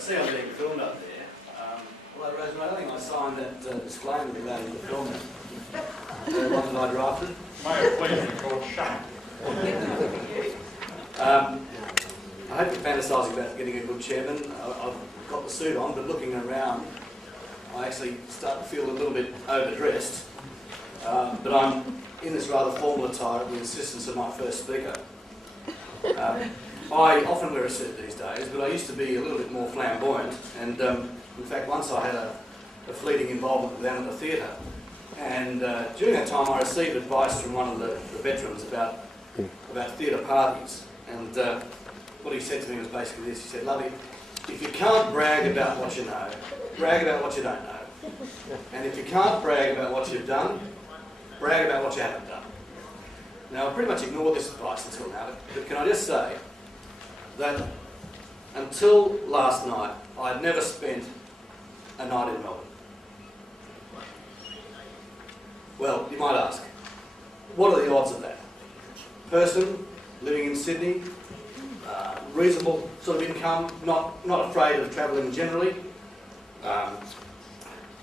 see I'm being filmed up there. Well, Rosemary, I don't think I signed that disclaimer regarding the filming. The one that I drafted. May have please record shut. I hope you're fantasising about getting a good chairman. I've got the suit on, but looking around, I actually start to feel a little bit overdressed. But I'm in this rather formal attire at the insistence of my first speaker. I often wear a suit these days, but I used to be a little bit more flamboyant, and in fact once I had a fleeting involvement down at the theatre, and during that time I received advice from one of the veterans about theatre parties, and what he said to me was basically this. He said, "Lovey, if you can't brag about what you know, brag about what you don't know. And if you can't brag about what you've done, brag about what you haven't done." Now, I pretty much ignored this advice until now, but can I just say that until last night, I'd never spent a night in Melbourne. Well, you might ask, what are the odds of that? Person living in Sydney, reasonable sort of income, not afraid of travelling generally,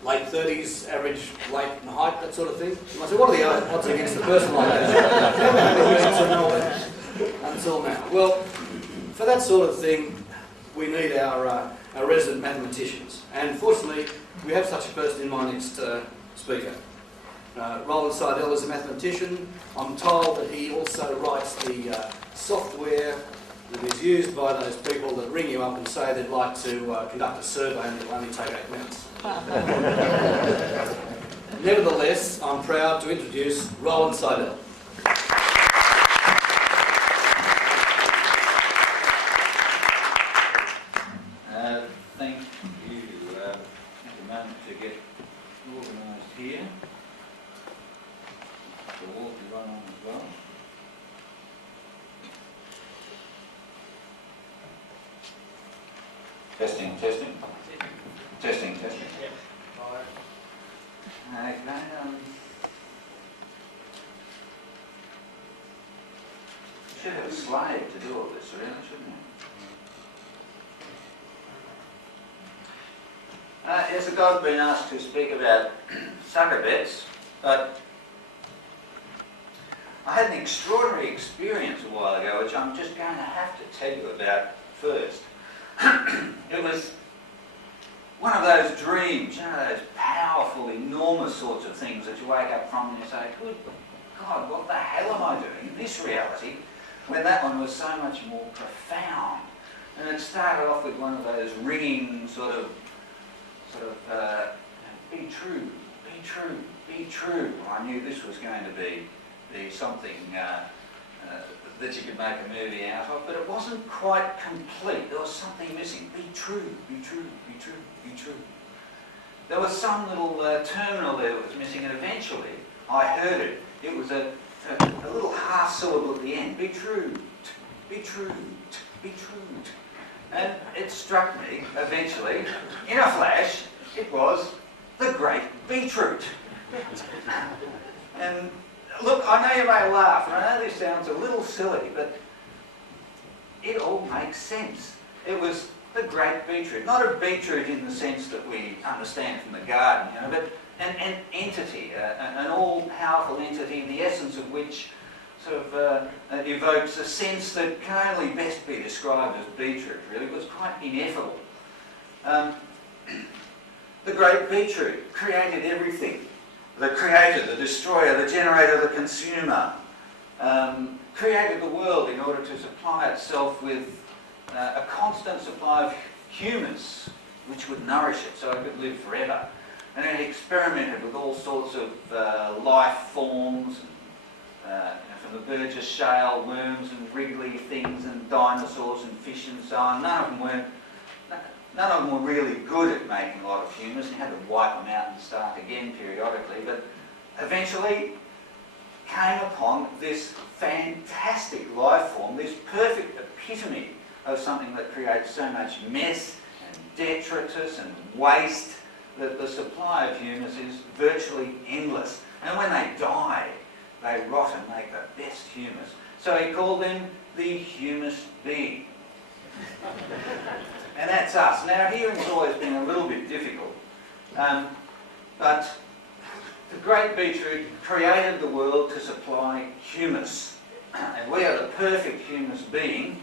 late 30s, average weight and height, that sort of thing. You might say, what are the odds against a person like that? Until now. Well, for that sort of thing, we need our resident mathematicians. And fortunately, we have such a person in my next speaker. Roland Seidel is a mathematician. I'm told that he also writes the software that is used by those people that ring you up and say they'd like to conduct a survey and it'll only take 8 minutes. Nevertheless, I'm proud to introduce Roland Seidel. Thank you. Take a moment to get organised here. The wall can run on as well. Testing. Okay, should have a slide to do all this, really, shouldn't you? Yes, I've been asked to speak about sucker bets, but I had an extraordinary experience a while ago, which I'm just going to have to tell you about first. It was one of those dreams, you know, those powerful, enormous sorts of things that you wake up from and you say, good God, what the hell am I doing in this reality, when that one was so much more profound. And it started off with one of those ringing sort of be true, be true, be true. I knew this was going to be something that you could make a movie out of, but it wasn't quite complete. There was something missing. Be true, be true, be true, be true. There was some little terminal there that was missing, and eventually I heard it. It was a little half syllable at the end. Be true, be true, be true. And it struck me, eventually, in a flash, it was the great beetroot. And look, I know you may laugh, and I know this sounds a little silly, but it all makes sense. It was the great beetroot. Not a beetroot in the sense that we understand from the garden, you know, but an entity, an all-powerful entity, the essence of which sort of evokes a sense that can only best be described as beetroot, really. It was quite ineffable. The great beetroot created everything. The creator, the destroyer, the generator, the consumer, created the world in order to supply itself with a constant supply of humus, which would nourish it so it could live forever. And it experimented with all sorts of life forms, from the Burgess shale, worms and wriggly things, and dinosaurs and fish and so on. None of them were really good at making a lot of humus. You had to wipe them out and start again periodically, but eventually came upon this fantastic life form, this perfect epitome of something that creates so much mess and detritus and waste that the supply of humus is virtually endless. And when they die, they rot and make the best humus. So he called them the humus being. And that's us. Now, hearing's always been a little bit difficult, but the great beetroot created the world to supply humus, and we are the perfect humus being.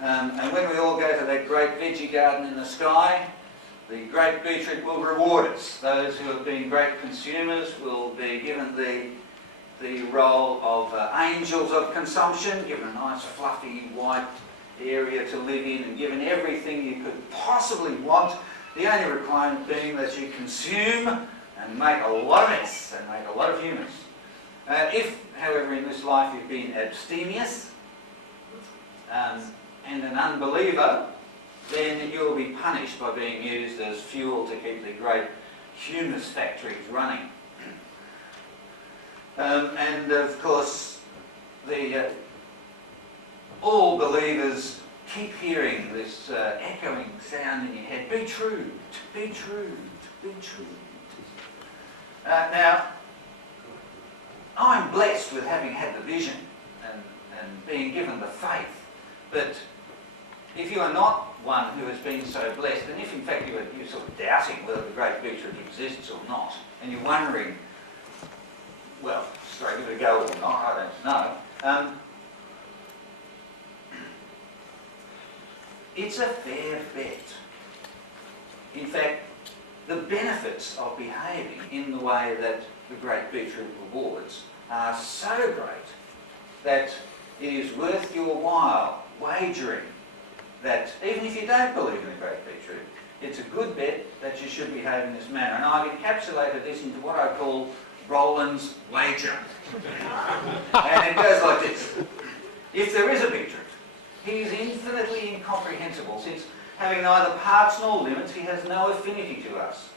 And when we all go to that great veggie garden in the sky, the great beetroot will reward us. Those who have been great consumers will be given the role of angels of consumption, given a nice fluffy white area to live in and given everything you could possibly want. The only requirement being that you consume and make a lot of mess and make a lot of humus. If, however, in this life you've been abstemious and an unbeliever, then you'll be punished by being used as fuel to keep the great humus factories running. And of course, all believers keep hearing this echoing sound in your head, be true, be true, be true. Now, I'm blessed with having had the vision and being given the faith, but if you are not one who has been so blessed, and if in fact you're sort of doubting whether the great beetroot exists or not, and you're wondering, well, should I give it a go or not, I don't know. It's a fair bet. In fact, the benefits of behaving in the way that the great beetroot rewards are so great that it is worth your while wagering that even if you don't believe in the great beetroot, it's a good bet that you should behave in this manner. And I've encapsulated this into what I call Roland's wager. And it goes like this. If there is a beetroot, he is infinitely incomprehensible, since having neither parts nor limits, he has no affinity to us.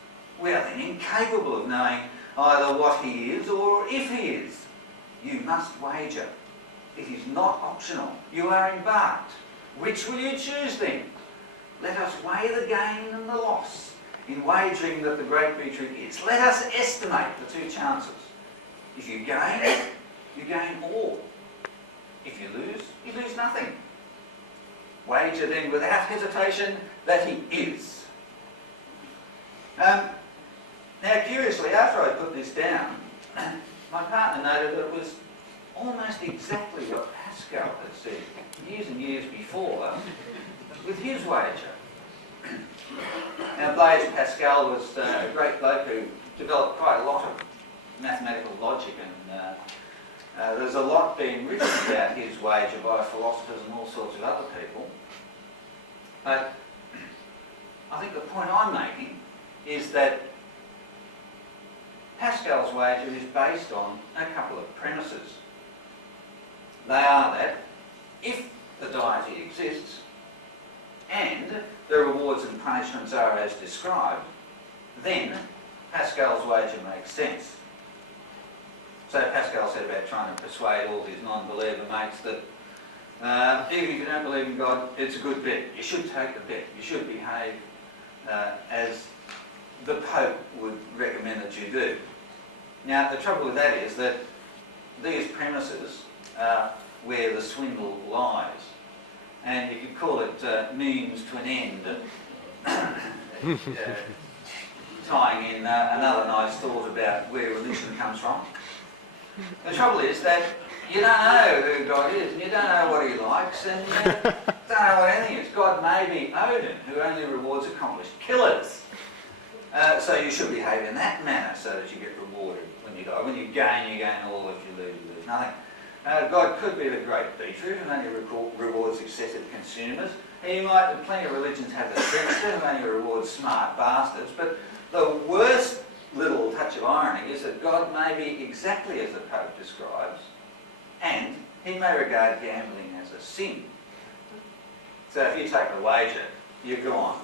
We are then incapable of knowing either what he is or if he is. You must wager. It is not optional. You are embarked. Which will you choose then? Let us weigh the gain and the loss in wagering that the great beetroot is. Let us estimate the two chances. If you gain all. If you lose nothing. Wager then without hesitation that he is. Now, curiously, after I put this down, my partner noted that it was almost exactly what Pascal had said years and years before with his wager. Now, Blaise Pascal was a great bloke who developed quite a lot of mathematical logic, and there's a lot being written about his wager by philosophers and all sorts of other people. But I think the point I'm making is that Pascal's wager is based on a couple of premises. They are that if the deity exists and the rewards and punishments are as described, then Pascal's wager makes sense. So Pascal said about trying to persuade all his non-believer mates that even if you don't believe in God, it's a good bet. You should take the bet. You should behave as the Pope would recommend that you do. Now, the trouble with that is that these premises are where the swindle lies. And you could call it means to an end, tying in another nice thought about where religion comes from. The trouble is that you don't know who God is, and you don't know what he likes, and you don't know what anything is. God may be Odin, who only rewards accomplished killers. So you should behave in that manner so that you get rewarded when you die. When you gain all. If you lose nothing. God could be the great beetroot who only rewards excessive consumers. He might, plenty of religions have the trickster who only rewards smart bastards, but the worst little touch of irony is that God may be exactly as the Pope describes, and he may regard gambling as a sin. So if you take the wager, you're gone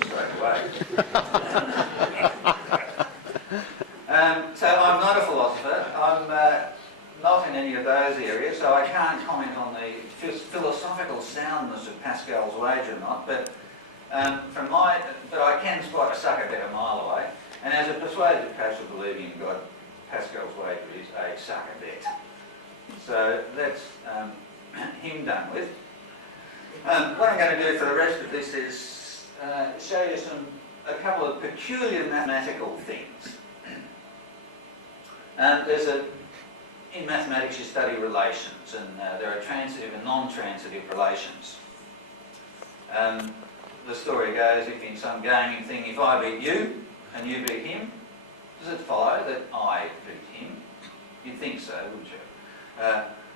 straight away. So I'm not a philosopher. I'm not in any of those areas, so I can't comment on the philosophical soundness of Pascal's wager or not, but I can spot a sucker bet a mile away, and as a persuaded coach of believing in God, Pascal's wager is a sucker bet. So that's him done with. What I'm going to do for the rest of this is show you a couple of peculiar mathematical things. In mathematics you study relations, and there are transitive and non-transitive relations. The story goes, if in some gaming thing, if I beat you and you beat him, does it follow that I beat him? You'd think so, wouldn't you?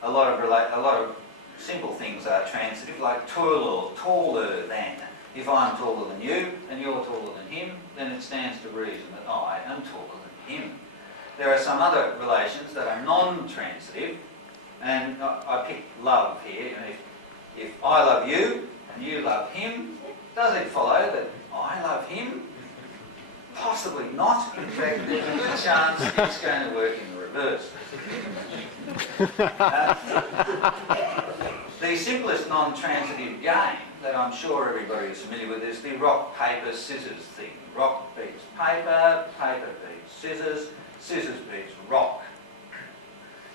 A lot of simple things are transitive, like taller than. If I'm taller than you and you're taller than him, then it stands to reason that I am taller than him. There are some other relations that are non-transitive, and I picked love here. And if I love you and you love him, does it follow that I love him? Possibly not. In fact, there's a good chance it's going to work in the reverse. The simplest non-transitive game that I'm sure everybody is familiar with is the rock, paper, scissors thing. Rock beats paper, paper beats scissors, scissors beats rock.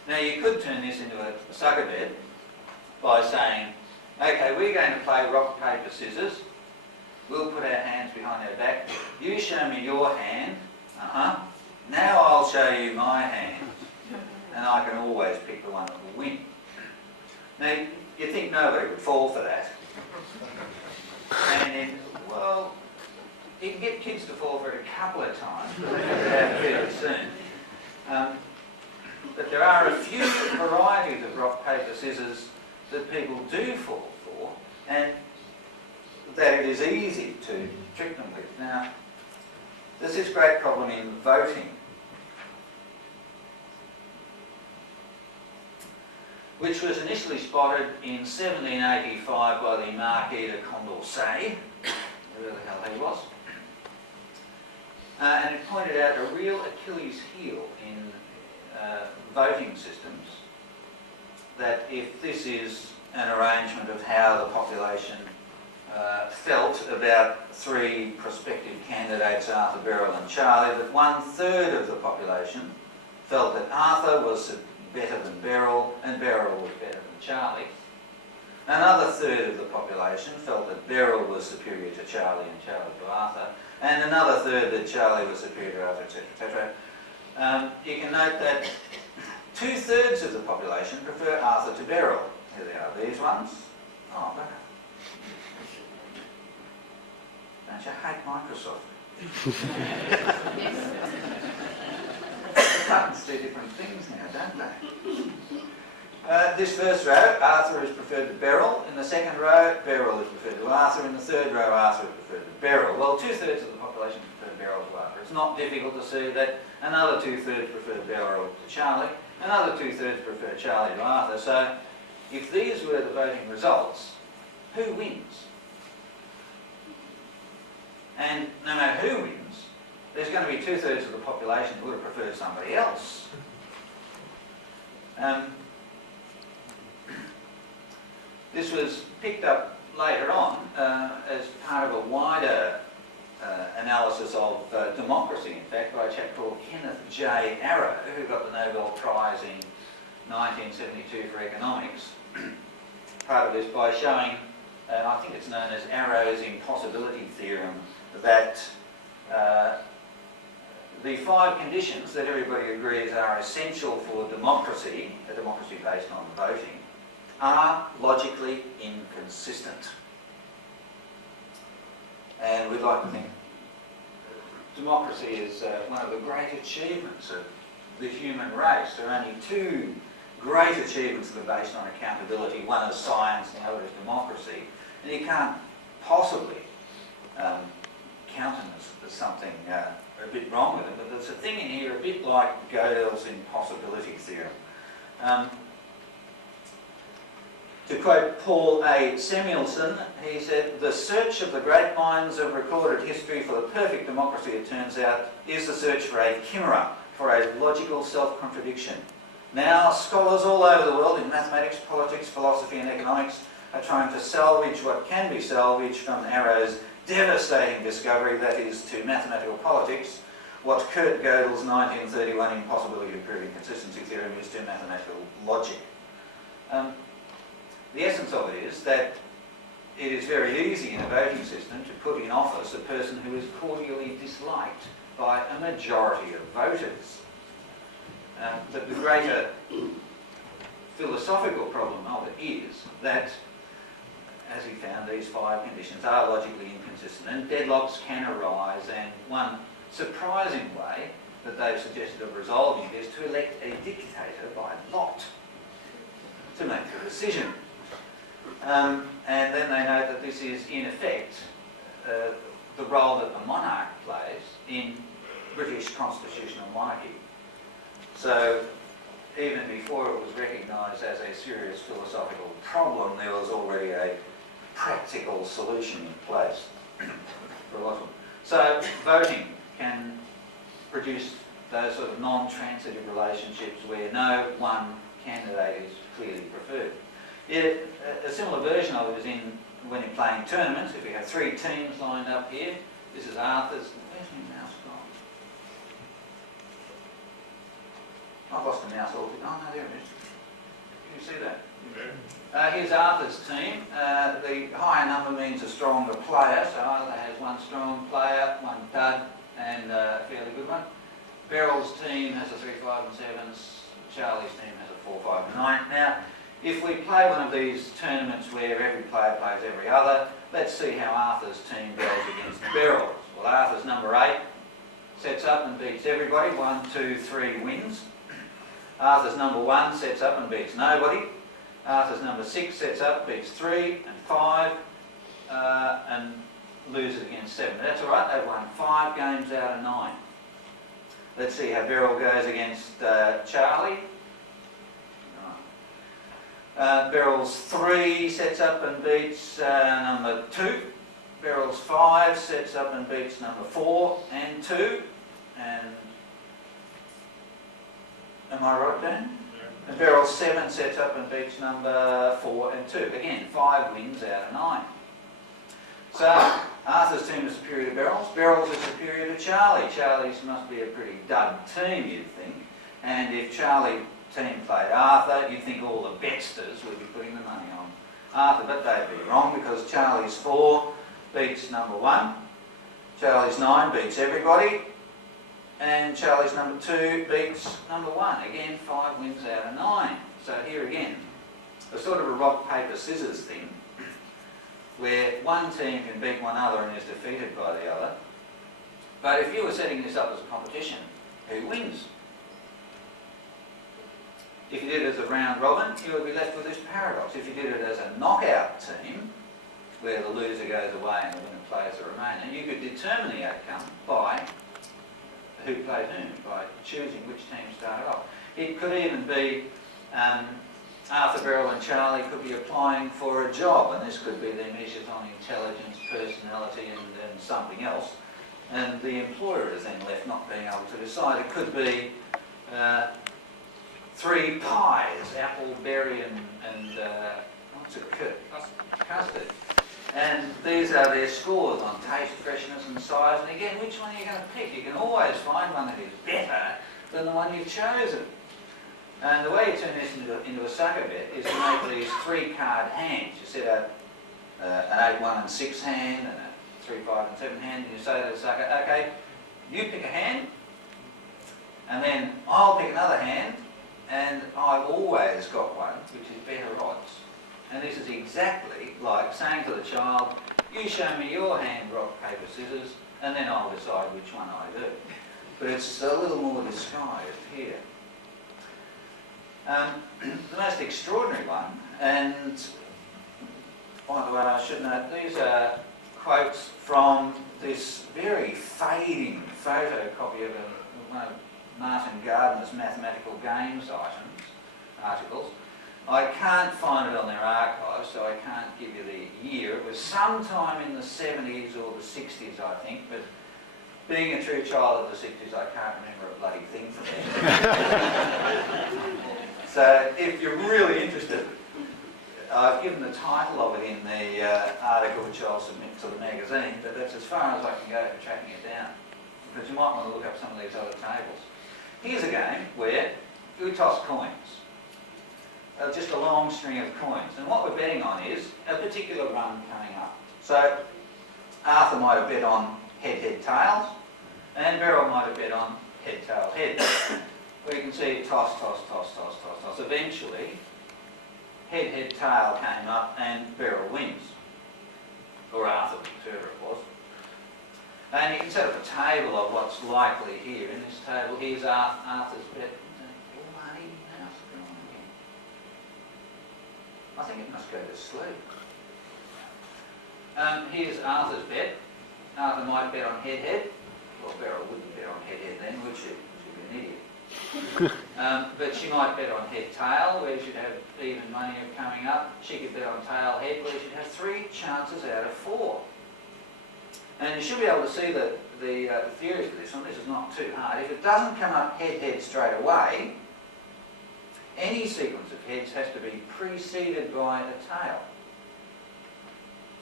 Now you could turn this into a sucker bed by saying, okay, we're going to play rock, paper, scissors. We'll put our hands behind our back. You show me your hand. Now I'll show you my hand. And I can always pick the one that will win. Now, you'd think nobody would fall for that. And then, well, you can get kids to fall for it a couple of times, but fairly soon. But there are a few varieties of rock, paper, scissors that people do fall for, and that it is easy to trick them with. Now, there's this great problem in voting, which was initially spotted in 1785 by the Marquis de Condorcet, whoever the hell he was. And it pointed out a real Achilles heel in voting systems, that if this is an arrangement of how the population felt about three prospective candidates, Arthur, Beryl and Charlie, that 1/3 of the population felt that Arthur was better than Beryl and Beryl was better than Charlie. Another third of the population felt that Beryl was superior to Charlie and Charlie to Arthur, and another third that Charlie was superior to Arthur, etc., etc. You can note that 2/3 of the population prefer Arthur to Beryl. Here they are, these ones. Oh, bugger. Don't you hate Microsoft? Buttons do different things now, don't they? This first row, Arthur is preferred to Beryl. In the second row, Beryl is preferred to Arthur. In the third row, Arthur is preferred to Beryl. Well, 2/3 of the population prefer Beryl to Arthur. It's not difficult to see that another 2/3 prefer Beryl to Charlie. Another 2/3 prefer Charlie to Arthur. So, if these were the voting results, who wins? And no matter who wins, there's going to be 2/3 of the population who would have preferred somebody else. This was picked up later on as part of a wider analysis of democracy, in fact, by a chap called Kenneth J. Arrow, who got the Nobel Prize in 1972 for economics. Part of this by showing, I think it's known as Arrow's impossibility theorem, that the 5 conditions that everybody agrees are essential for democracy, a democracy based on voting, are logically inconsistent. And we'd like to think democracy is one of the great achievements of the human race. There are only 2 great achievements that are based on accountability. One is science, the other is democracy. And you can't possibly countenance that there's something a bit wrong with it, but there's a thing in here a bit like Gödel's impossibility theorem. To quote Paul A. Samuelson, he said, "The search of the great minds of recorded history for the perfect democracy, it turns out, is the search for a chimera, for a logical self-contradiction. Now, scholars all over the world in mathematics, politics, philosophy and economics are trying to salvage what can be salvaged from Arrow's devastating discovery, that is, to mathematical politics, what Kurt Gödel's 1931 impossibility to prove inconsistency theorem is to mathematical logic." The essence of it is that it is very easy in a voting system to put in office a person who is cordially disliked by a majority of voters. But the greater philosophical problem of it is that, as he found, these 5 conditions are logically inconsistent and deadlocks can arise, and one surprising way that they've suggested of resolving it is to elect a dictator by lot to make the decision. And then they note that this is, in effect, the role that the monarch plays in British constitutional monarchy. So even before it was recognised as a serious philosophical problem, there was already a practical solution in place for a lot of them. So voting can produce those sort of non-transitive relationships where no one candidate is clearly preferred. A similar version of it is when you're playing tournaments. If you have 3 teams lined up here, this is Arthur's. Where's my mouse gone? I've lost the mouse altogether. Oh no, there it is. Can you see that? Here's Arthur's team. The higher number means a stronger player, so Arthur has 1 strong player, 1 dud, and a fairly good one. Beryl's team has a 3, 5 and 7s. Charlie's team has a 4, 5 and 9. Now, if we play one of these tournaments where every player plays every other, let's see how Arthur's team goes against Beryl's. Well, Arthur's number 8 sets up and beats everybody. 1, 2, 3 wins. Arthur's number 1 sets up and beats nobody. Arthur's number 6 sets up, beats 3 and 5, and loses against 7. That's all right, they've won 5 games out of 9. Let's see how Beryl goes against Charlie. Beryl's 3 sets up and beats number 2. Beryl's 5 sets up and beats number 4 and 2. And am I right, Dan? Yeah. And Beryl's 7 sets up and beats number 4 and 2. Again, 5 wins out of 9. So Arthur's team is superior to Beryl's. Beryl's is superior to Charlie. Charlie's must be a pretty dud team, you'd think. And if Charlie team played Arthur, you'd think all the betsters would be putting the money on Arthur, but they'd be wrong because Charlie's 4 beats number 1, Charlie's 9 beats everybody, and Charlie's number 2 beats number 1. Again, 5 wins out of 9. So here again, a sort of a rock, paper, scissors thing, where one team can beat one other and is defeated by the other. But if you were setting this up as a competition, who wins? If you did it as a round robin, you would be left with this paradox. If you did it as a knockout team, where the loser goes away and the winner plays the remainder, you could determine the outcome by who played whom, by choosing which team started off. It could even be Arthur, Beryl and Charlie could be applying for a job, and this could be their measures on intelligence, personality and something else. And the employer is then left not being able to decide. It could be 3 pies, apple, berry and what's it, custard. And these are their scores on taste, freshness and size. And again, which one are you going to pick? You can always find one that is better than the one you've chosen. And the way you turn this into a sucker bet is to make these 3-card hands. You set up an 8, 1 and 6 hand and a 3, 5 and 7 hand, and you say to the sucker, okay, you pick a hand, and then I'll pick another hand, and I've always got one which is better odds. And this is exactly like saying to the child, you show me your hand, rock, paper, scissors, and then I'll decide which one I do. But it's a little more disguised here. The most extraordinary one, and by the way I should note, these are quotes from this very fading photocopy of one of Martin Gardner's Mathematical Games articles. I can't find it on their archives, so I can't give you the year. It was sometime in the 70s or the 60s, I think, but being a true child of the 60s, I can't remember a bloody thing from there. So if you're really interested, I've given the title of it in the article which I'll submit to the magazine, but that's as far as I can go for tracking it down, because you might want to look up some of these other tables. Here's a game where we toss coins. just a long string of coins. And what we're betting on is a particular run coming up. So Arthur might have bet on head, head, tails, and Beryl might have bet on head, tail, head. Where you can see toss, toss, toss, toss, toss, toss. Eventually, head, head, tail came up and Beryl wins. Or Arthur, whoever it was. And you can set up a table of what's likely here. In this table, here's Arthur's bet. Oh, money, how's it going again? I think it must go to sleep. Here's Arthur's bet. Arthur might bet on head, head. Well, Beryl wouldn't bet on head, head then, would she? She'd be an idiot. But she might bet on head, tail, where she'd have even money of coming up. She could bet on tail, head, where she'd have 3 chances out of 4. And you should be able to see the theory for this one. This is not too hard. If it doesn't come up head, head straight away, any sequence of heads has to be preceded by a tail.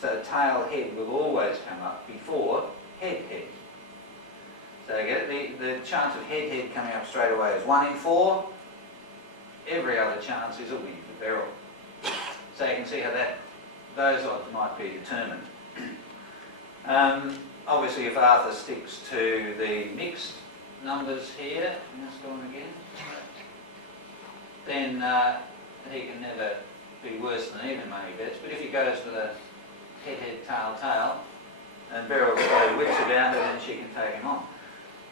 So tail, head will always come up before head, head. So you get it? The chance of head, head coming up straight away is 1 in 4. Every other chance is a win for Beryl. So you can see how those odds might be determined. Obviously, if Arthur sticks to the mixed numbers here, let's go on again, then he can never be worse than even money bets. But if he goes for the head, head, tail, tail, and Beryl's got wits about it, then she can take him on.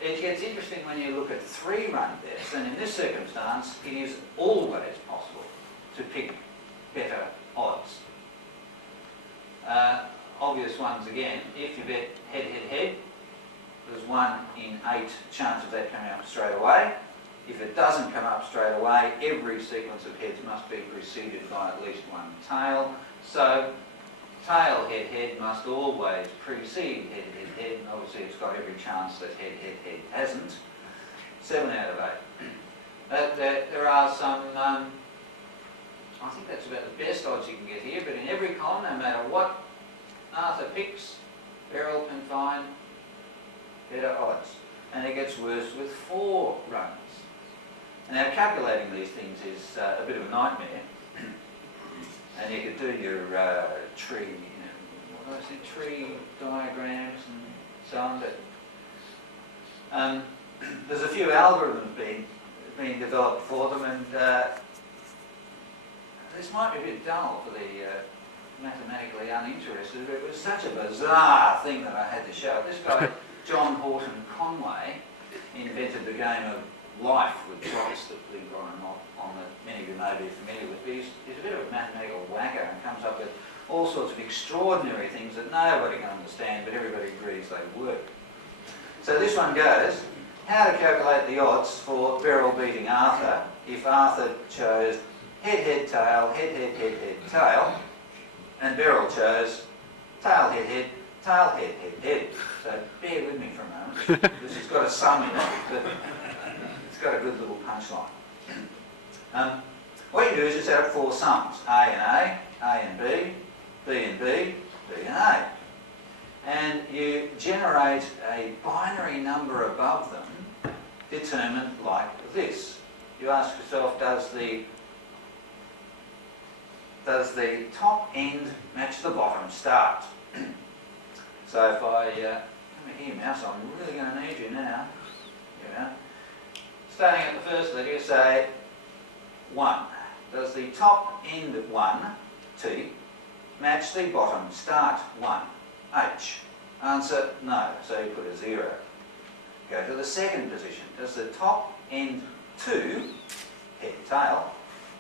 It gets interesting when you look at 3-run bets, and in this circumstance, it is always possible to pick better odds. Obvious ones again, if you bet head, head, head, there's 1 in 8 chance of that coming up straight away. If it doesn't come up straight away, every sequence of heads must be preceded by at least 1 tail. So tail, head, head must always precede head, head, head, and obviously it's got every chance that head, head, head hasn't. 7 out of 8. There are some, I think that's about the best odds you can get here, but in every column, no matter what Arthur picks, Beryl can find better odds. And it gets worse with 4 runs. Now calculating these things is a bit of a nightmare. And you could do your tree, tree diagrams and so on, but there's a few algorithms being developed for them, and this might be a bit dull for the mathematically uninterested, but it was such a bizarre thing that I had to show. This guy, John Horton Conway, invented the game of life with dots that live on and off, that many of you may be familiar with. He's a bit of a mathematical whacker and comes up with all sorts of extraordinary things that nobody can understand, but everybody agrees they work. So this one goes, how to calculate the odds for Beryl beating Arthur if Arthur chose head, head, tail, head, head, head, head, tail, and Beryl chose tail, head, head, tail, head, head, head. So bear with me for a moment. This has got a sum in it, but it's got a good little punchline. What you do is you set up 4 sums, A and B, B and B, B and A. And you generate a binary number above them determined like this. You ask yourself, does the top end match the bottom start? So if I, come here mouse, I'm really going to need you now. Starting at the first letter, you say 1. Does the top end 1, T, match the bottom start 1, H? Answer, no, so you put a 0. Go to the second position. Does the top end 2, head, tail,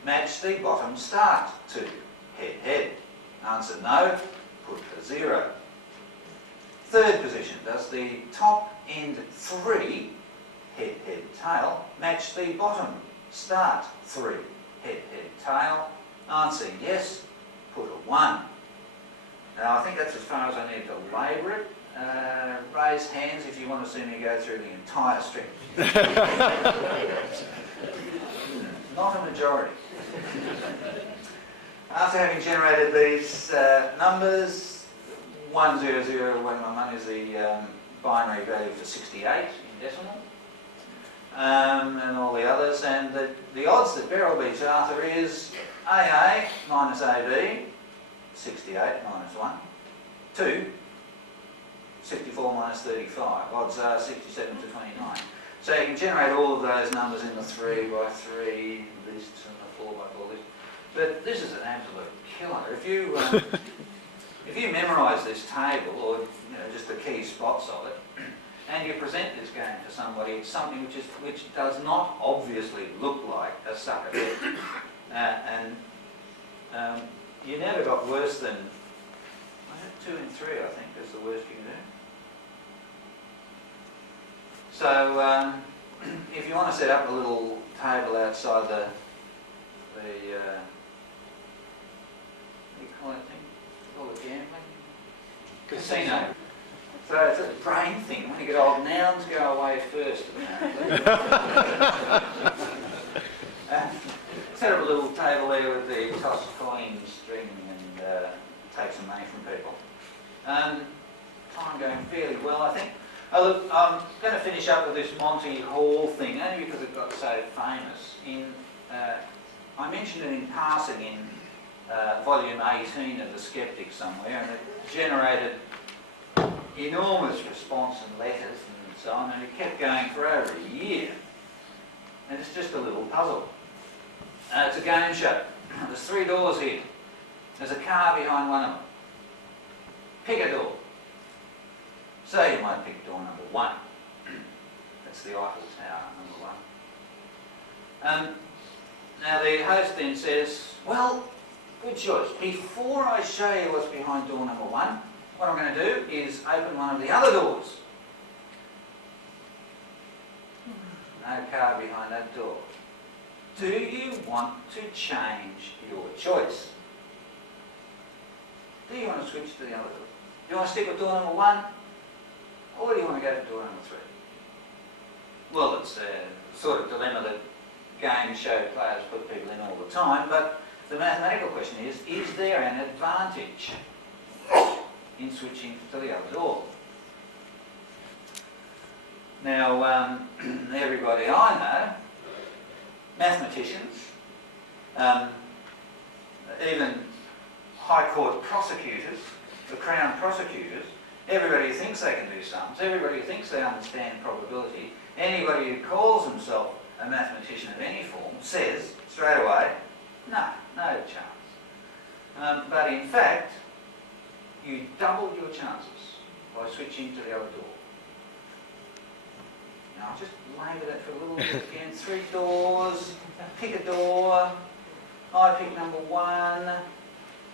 match the bottom start 2, head, head? Answer, no, put a 0. Third position, does the top end 3, head, head, tail, match the bottom start 3, head, head, tail? Answer, yes, put a 1. Now I think that's as far as I need to labour it. Raise hands if you want to see me go through the entire string. Not a majority. After having generated these numbers, 100111 is the binary value for 68 in decimal, and all the others, and the odds that Beryl beats Arthur is AA minus AB, 68 minus 1. 2, 64 minus 35. Odds are 67 to 29. So you can generate all of those numbers in the 3 by 3 lists and the 4 by 4 list. But this is an absolute killer. If you if you memorise this table, or just the key spots of it, and you present this game to somebody, it's something which does not obviously look like a sucker bet. You never got worse than 2 and 3, I think, is the worst you can do. So if you want to set up a little table outside the what do you call it thing? Call it gambling? Casino. So it's a brain thing. When you get old, nouns go away first, apparently. Set up a little table there with the toss coin string and take some money from people. Time going fairly well, I think. Look, I'm going to finish up with this Monty Hall thing, only because it got so famous. I mentioned it in passing in volume 18 of the Skeptics somewhere, and it generated enormous response and letters and so on, and it kept going for over a year. And it's just a little puzzle. It's a game show. There's 3 doors here. There's a car behind one of them. Pick a door. Say you might pick door number 1. That's the Eiffel Tower, number 1. Now the host then says, well, good choice. Before I show you what's behind door number 1, what I'm going to do is open one of the other doors. No car behind that door. Do you want to change your choice? Do you want to switch to the other door? Do you want to stick with door number 1? Or do you want to go to door number 3? Well, it's a sort of dilemma that game show players put people in all the time, but the mathematical question is there an advantage in switching to the other door? Now, everybody I know, mathematicians, even High Court prosecutors, the Crown prosecutors, everybody thinks they can do sums, everybody thinks they understand probability. Anybody who calls himself a mathematician of any form says straight away, no chance. But in fact, you double your chances by switching to the other door. Now I'll just labour that for a little bit again. 3 doors, pick a door. I pick number 1.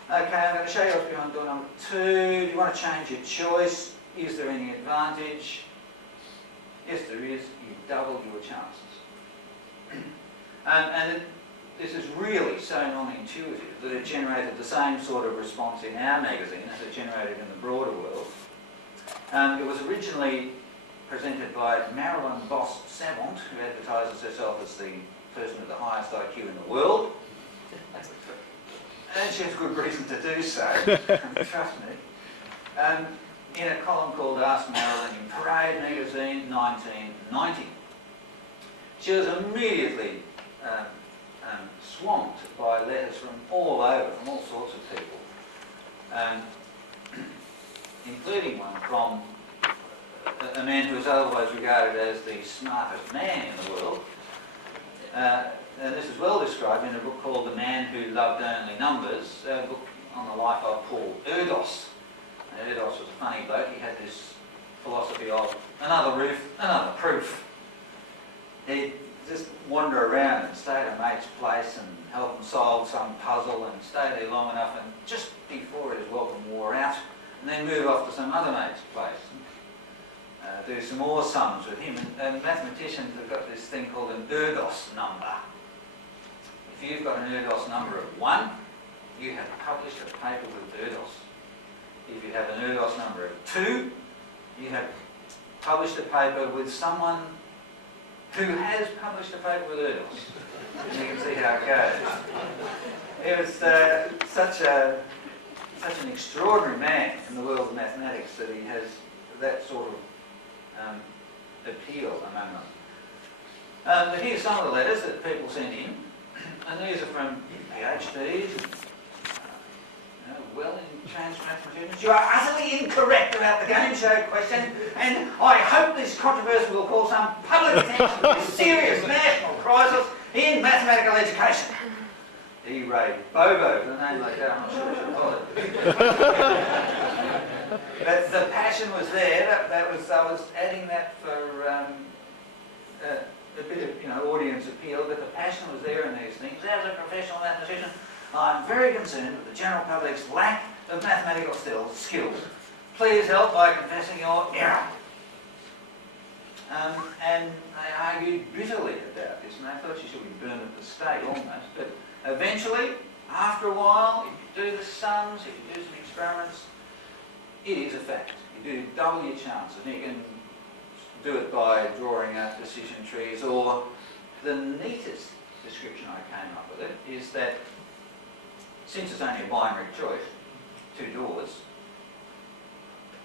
Okay, I'm going to show you what's behind door number 2. Do you want to change your choice? Is there any advantage? Yes, there is. You double your chances. This is really so non-intuitive that it generated the same sort of response in our magazine as it generated in the broader world. It was originally presented by Marilyn Boss-Savant, who advertises herself as the person with the highest IQ in the world. And she has good reason to do so, trust me. In a column called Ask Marilyn in Parade magazine, 1990. She was immediately swamped by letters from all over, from all sorts of people, including one from a man who is otherwise regarded as the smartest man in the world. And this is well described in a book called The Man Who Loved Only Numbers, a book on the life of Paul Erdos. And Erdos was a funny bloke. He had this philosophy of another roof, another proof. He'd just wander around and stay at a mate's place and help them solve some puzzle and stay there long enough and just before his welcome wore out, and then move off to some other mate's place and do some more sums with him. And mathematicians have got this thing called an Erdos number. If you've got an Erdos number of 1, you have published a paper with Erdos. If you have an Erdos number of 2, you have published a paper with someone who has published a paper with Erdos. And you can see how it goes. It was such an extraordinary man in the world of mathematics that he has that sort of appeal among them. But here's some of the letters that people sent in. And these are from PhDs, well-entrenched mathematicians. You are utterly incorrect about the game show question, and I hope this controversy will call some public attention to this serious national crisis in mathematical education. E-Ray Bobo, for the name like that, I'm not sure I should call it. But the passion was there. I was adding that for a bit of audience appeal, but the passion was there in these things. As a professional mathematician, I'm very concerned with the general public's lack of mathematical skills. Please help by confessing your error. And they argued bitterly about this, and they thought she should be burned at the stake almost. But eventually, after a while, if you do the sums, if you do some experiments, it is a fact. You do double your chances. You can do it by drawing out decision trees, or the neatest description I came up with it is that since it's only a binary choice, two doors,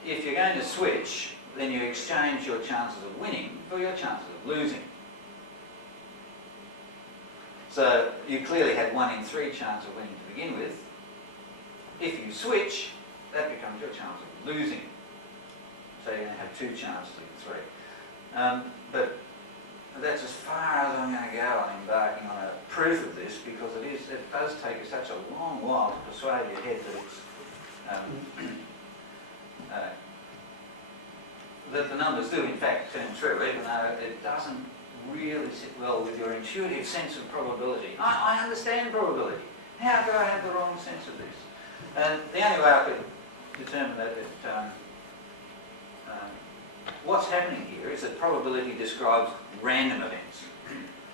if you're going to switch, then you exchange your chances of winning for your chances of losing. So you clearly had 1 in 3 chance of winning to begin with. If you switch, that becomes your chance of losing. So you're going to have 2 chances in 3. But that's as far as I'm going to go on embarking on a proof of this, because it does take such a long while to persuade your head that it's that the numbers do in fact turn true, even though it doesn't really sit well with your intuitive sense of probability. I understand probability. How could I have the wrong sense of this? And the only way I could determine that what's happening here is that probability describes random events.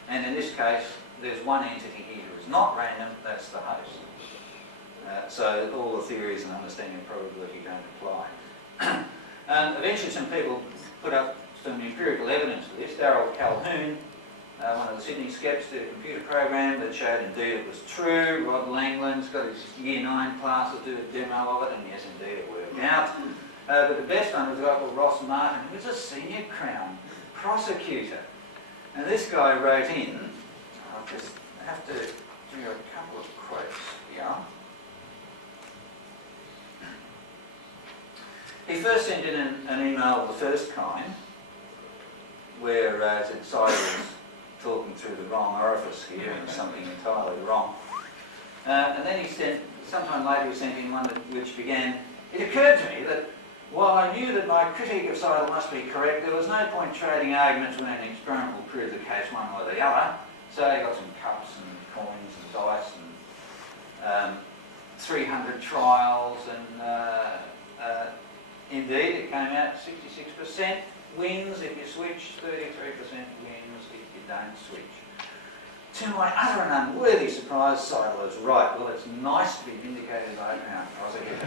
And in this case, there's one entity here who is not random, that's the host. So all the theories and understanding of probability don't apply. Eventually some people put up some empirical evidence for this. Darrell Calhoun, one of the Sydney Skeptics, did a computer program that showed indeed it was true. Rod Langland's got his Year 9 class to do a demo of it, and yes, indeed it worked out. But the best one was a guy called Ross Martin, who was a senior Crown prosecutor. And this guy wrote in, I'll just have to do a couple of quotes here. He first sent in an email of the first kind, where Seidel was talking through the wrong orifice here and something entirely wrong. And then he sent, sometime later he sent in one which began, it occurred to me that while I knew that my critique of Seidel must be correct, there was no point trading arguments when an experiment will prove the case one way or the other. So he got some cups and coins and dice and 300 trials, and indeed it came out 66% wins if you switch, 33% wins if you don't switch. To my utter and unworthy surprise, Seidel is right. Well, it's nice to be vindicated by a Crown prosecutor.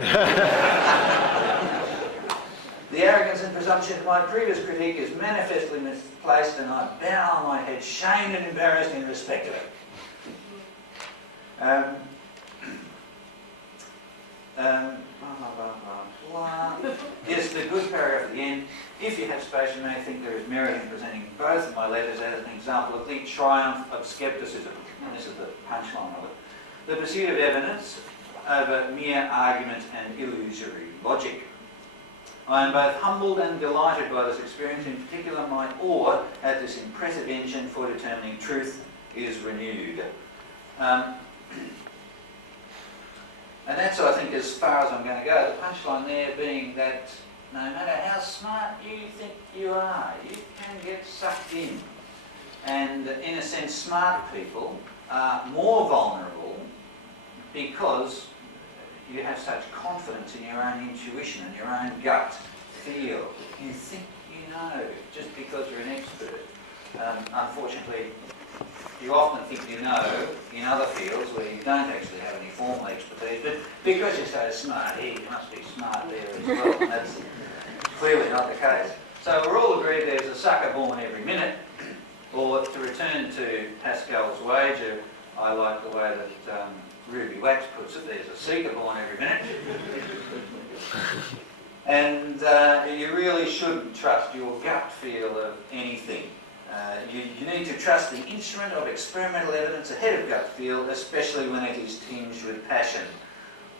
The arrogance and presumption of my previous critique is manifestly misplaced, and I bow on my head, shamed and embarrassed in respect of it. Here's the good paragraph at the end. If you have space, you may think there is merit in presenting both of my letters as an example of the triumph of scepticism. And this is the punchline of it. The pursuit of evidence over mere argument and illusory logic. I am both humbled and delighted by this experience. In particular, my awe at this impressive engine for determining truth is renewed. And that's, I think, as far as I'm going to go. The punchline there being that no matter how smart you think you are, you can get sucked in. And in a sense, smart people are more vulnerable because you have such confidence in your own intuition and your own gut feel. You think you know just because you're an expert. Unfortunately, you often think you know in other fields where you don't actually have any formal expertise, but because you're so smart here, you must be smart there as well, and that's clearly not the case. So we're all agreed there's a sucker born every minute, or to return to Pascal's wager, I like the way that Ruby Wax puts it, there's a seeker born every minute. And you really shouldn't trust your gut feel of anything. You need to trust the instrument of experimental evidence ahead of gut feel, especially when it is tinged with passion.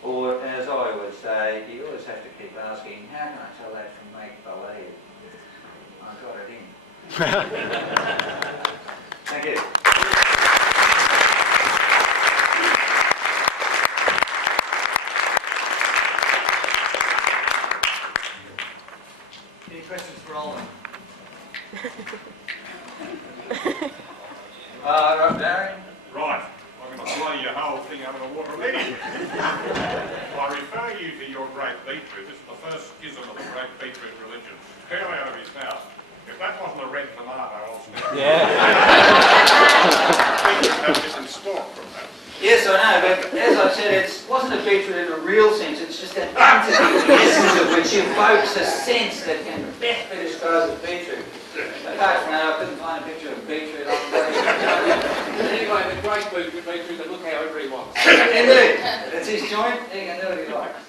Or, as I would say, you always have to keep asking, how can I tell that from make-believe? I got it in. Thank you. Any questions for Roland? Right, Barry? Right, I'm going to blow your whole thing out of the water already. I refer you to your great beetroot. This is the first schism of the great beetroot religion. Clearly out of his mouth. If that wasn't a red tomato, I'll still. Yeah. Beetroot has different stalk from that. Yes, I know, but as I said, it wasn't a beetroot in a real sense, it's just an entity, the essence of which evokes a sense that can best be described as beetroot. Apart from that, I couldn't find a picture of beetroot on the Anyway, the great beetroot that look however he wants. Indeed, it's his joint, he can do what he likes.